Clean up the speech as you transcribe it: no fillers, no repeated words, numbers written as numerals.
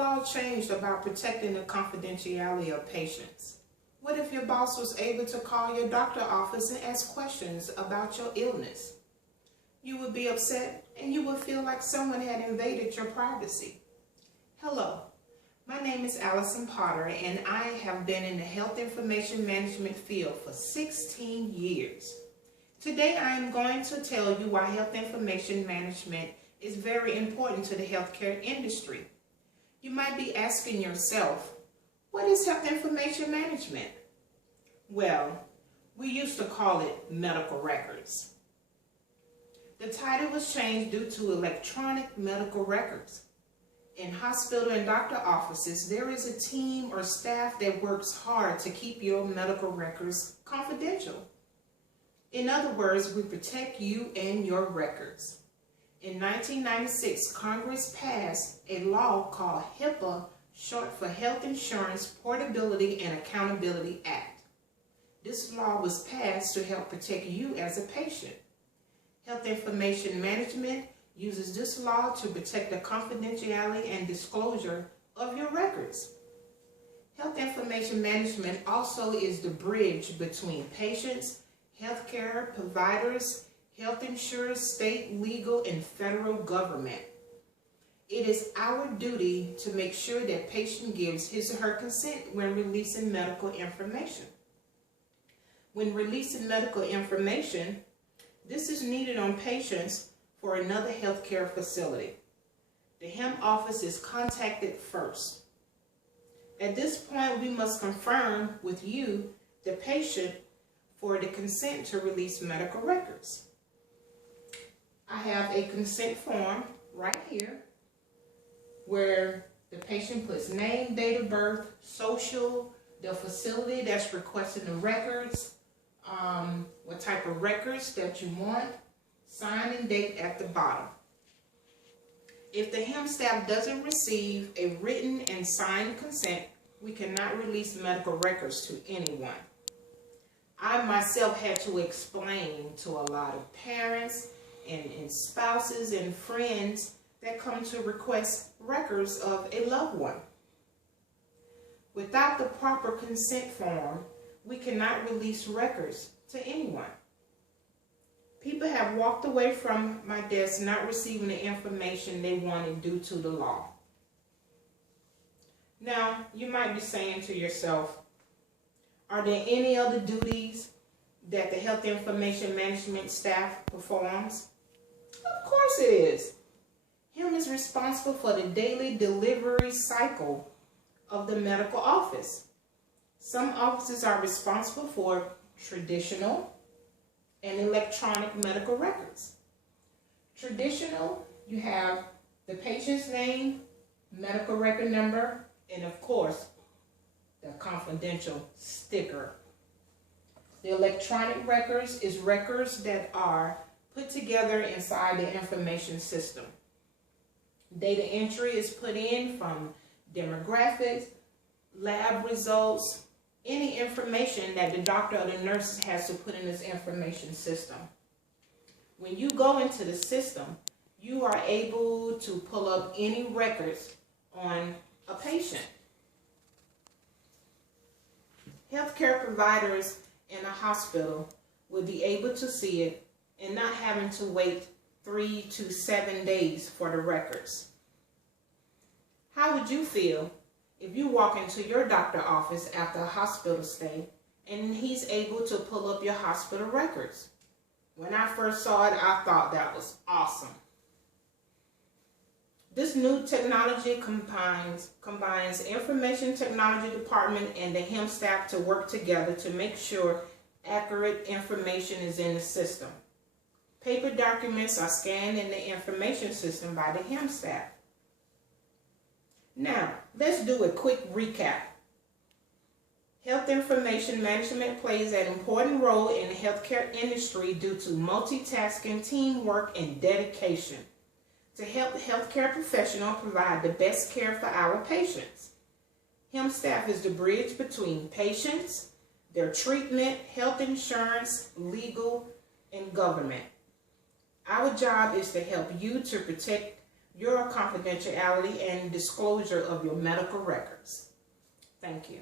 law changed about protecting the confidentiality of patients? What if your boss was able to call your doctor's office and ask questions about your illness? You would be upset and you would feel like someone had invaded your privacy. Hello, my name is Allison Potter and I have been in the health information management field for 16 years. Today I am going to tell you why health information management is very important to the healthcare industry. You might be asking yourself, what is health information management? Well, we used to call it medical records. The title was changed due to electronic medical records. In hospital and doctor offices, there is a team or staff that works hard to keep your medical records confidential. In other words, we protect you and your records. In 1996, Congress passed a law called HIPAA, short for Health Insurance Portability and Accountability Act. This law was passed to help protect you as a patient. Health information management uses this law to protect the confidentiality and disclosure of your records. Health information management also is the bridge between patients, healthcare providers, health insurers, state, legal, and federal government. It is our duty to make sure that patient gives his or her consent when releasing medical information. When releasing medical information, this is needed on patients for another healthcare facility. The HIM office is contacted first. At this point, we must confirm with you, the patient, for the consent to release medical records. I have a consent form right here where the patient puts name, date of birth, social, the facility that's requesting the records, what type of records that you want, sign and date at the bottom. If the HIM staff doesn't receive a written and signed consent, we cannot release medical records to anyone. I myself had to explain to a lot of parents and spouses and friends that come to request records of a loved one. Without the proper consent form, we cannot release records to anyone. People have walked away from my desk not receiving the information they wanted due to the law. Now, you might be saying to yourself, are there any other duties that the health information management staff performs? Of course it is. HIM is responsible for the daily delivery cycle of the medical office. Some offices are responsible for traditional and electronic medical records. Traditional, you have the patient's name, medical record number, and of course, the confidential sticker. The electronic records is records that are put together inside the information system. Data entry is put in from demographics, lab results, any information that the doctor or the nurse has to put in this information system. When you go into the system, you are able to pull up any records on a patient. Healthcare providers in a hospital will be able to see it and not having to wait 3 to 7 days for the records. How would you feel if you walk into your doctor's office after a hospital stay and he's able to pull up your hospital records? When I first saw it, I thought that was awesome. This new technology combines information technology department and the HIM staff to work together to make sure accurate information is in the system. Paper documents are scanned in the information system by the HIM staff. Now, let's do a quick recap. Health information management plays an important role in the healthcare industry due to multitasking, teamwork, and dedication to help the healthcare professional provide the best care for our patients. HIM staff is the bridge between patients, their treatment, health insurance, legal, and government. Our job is to help you to protect your confidentiality and disclosure of your medical records. Thank you.